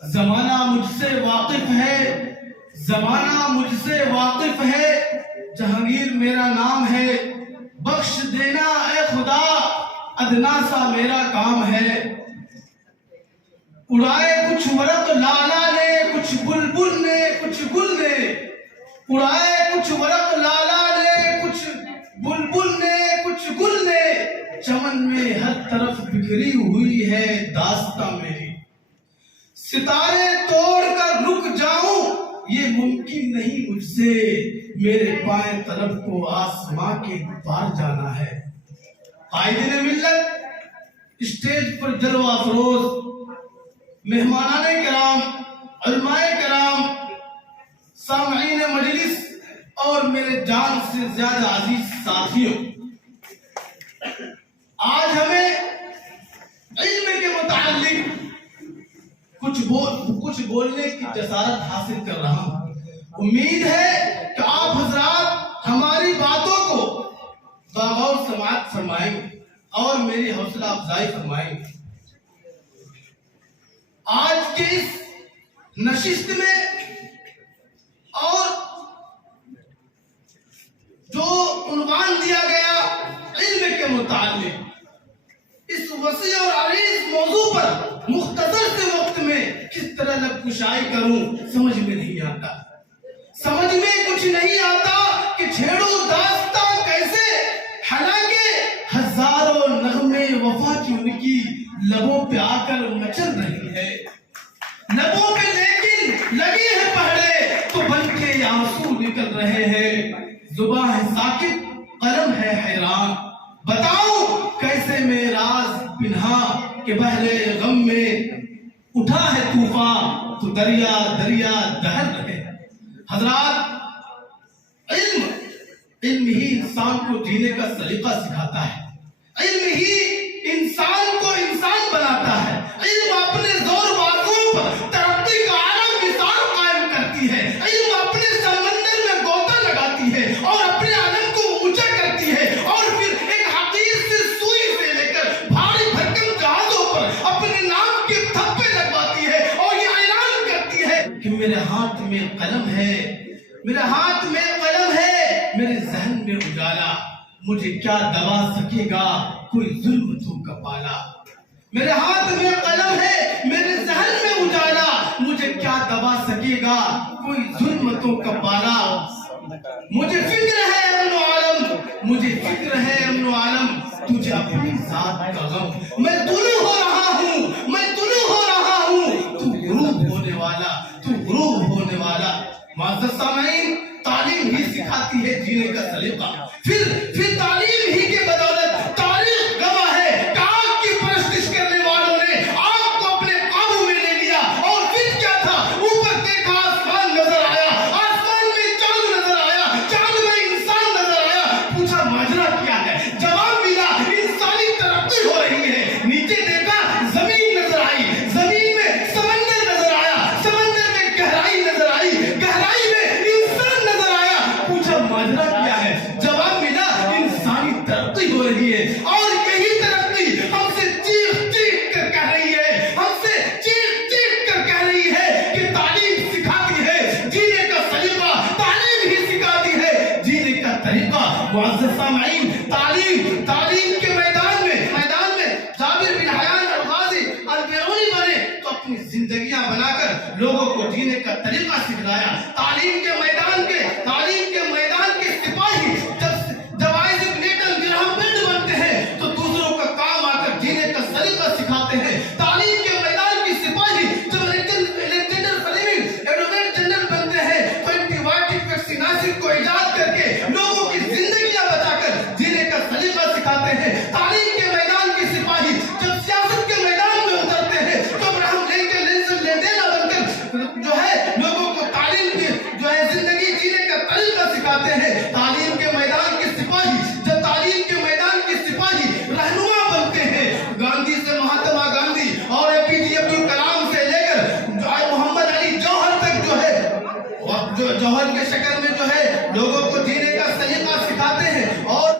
زمانہ مجھ سے واقف ہے، زمانہ مجھ سے واقف ہے، جہانگیر میرا نام ہے، بخش دینا اے خدا ادنا سا میرا کام ہے۔ اڑائے کچھ ورق لالا نے، کچھ بلبل نے، کچھ گل نے، اڑائے کچھ ورق لالا نے، کچھ بلبل نے، کچھ گل نے، چمن میں ہر طرف بکھری ہوئی ہے داستاں میری۔ ستارے توڑ کر رک جاؤں یہ ممکن نہیں مجھ سے، میرے پائیں طلب کو آسماں کے پار جانا ہے۔ قائدین ملت، اسٹیج پر جلوہ افروز مہمانان کرام، علماء کرام، سامعین مجلس اور میرے جان سے زیادہ عزیز ساتھیوں، آج ہمیں علم کے متعلق کچھ بولنے کی جسارت حاصل کر رہا ہوں۔ امید ہے کہ آپ حضرات ہماری باتوں کو باغور سماعت فرمائیں گے اور میری حوصلہ افزائی فرمائیں گے۔ آج کے اس نشست میں اور جو عنوان دیا گیا علم کے متعلق، اس وسیع اور عریض موضوع پر مختصر سے وقت میں کس طرح لب کشائی کروں سمجھ میں نہیں آتا، سمجھ میں کچھ نہیں آتا کہ چھیڑوں داستاں کیسے، حالانکہ ہزاروں نغمے وفا کی ان کی لبوں پہ آ کر مچل رہی ہے، لبوں پہ لیکن لگی ہے پہلے تو بن کے آنسو نکل رہے ہیں، زباں ہے ساکت قلم ہے حیران، بتاؤں کیسے میں راز پنہا کہ بحرے غم میں اٹھا ہے طوفان تو دریا دریا دہر رہے۔ حضرات، علم ہی انسان کو جینے کا سلیقہ سکھاتا ہے، علم ہی انسان کو انسان بناتا ہے، علم اپنے زور بازوں پر ترقی کا عالم مثال قائم کرتی ہے، علم اپنے سمندر میں غوطہ لگاتی ہے اور اپنے عالم کو اونچا کرتی ہے، اور پھر ایک حقیر سے سوئی سے لے کر بھاری بھرکم جہازوں پر اپنے نام کے تھپے لگواتی ہے اور یہ اعلان کرتی ہے کہ میرے ہاتھ میں قلم ہے، میرے ہاتھ میں قلم ہے، میرے ذہن میں اجالا، مجھے کیا دبا سکے گا کوئی ظلم تو کا پالا۔ میرے ہاتھ میں قلم ہے، میرے ذہن میں اجالا، مجھے کیا دبا سکے گا کوئی ظلم تو کا پالا۔ مجھے فکر ہے امن و عالم، مجھے فکر ہے امن و عالم، تجھے اپنی ذات کا غم، میں طلوع ہو رہا ہوں، میں طلوع ہو رہا ہوں، تو غروب ہونے والا، تو غروب ہونے والا۔ معزز سامعین، تعلیم ہی سکھاتی ہے جینے کا سلیقہ، پھر تعلیم ہی کے بدولت تاریخ گواہ ہے کہ آگ کی پرستش کرنے والوں نے آگ کو اپنے قابو میں لے لیا، اور پھر کیا تھا، اوپر دیکھا آسمان نظر آیا، آسمان میں چاند نظر آیا، چاند میں انسان نظر آیا، پوچھا ماجرا کیا ہے، جواب ملا انسانی ترقی ہو رہی ہے، نیچے دیکھا زمین نظر آئی، زمین میں سمندر نظر آیا، سمندر میں گہرائی نظر آئی، گہرائی میں انسان نظر آیا، پوچھا ماجرا کیا ہے، جواب ملا انسانی ترقی ہو رہی ہے، اور یہی ترقی ہم سے چیخ چیخ کر کہہ رہی ہے، ہم سے چیخ چیخ کر کہہ رہی ہے کہ تعلیم سکھاتی ہے جینے کا سلیقہ، تعلیم ہی سکھاتی ہے جینے کا طریقہ۔ معزز سامعین، تعلیم کے میدان میں جابر بن حیان الغازی البیرونی بنے تو اپنی زندگیاں بنا کر لوگوں کو جینے کا طریقہ سکھلایا۔ تعلیم کے میدان کے سپاہی جب آئزیک نیوٹن گراہم بیل بنتے ہیں تو دوسروں کا کام آ کر جینے کا سلیقہ سکھاتے ہیں۔ تعلیم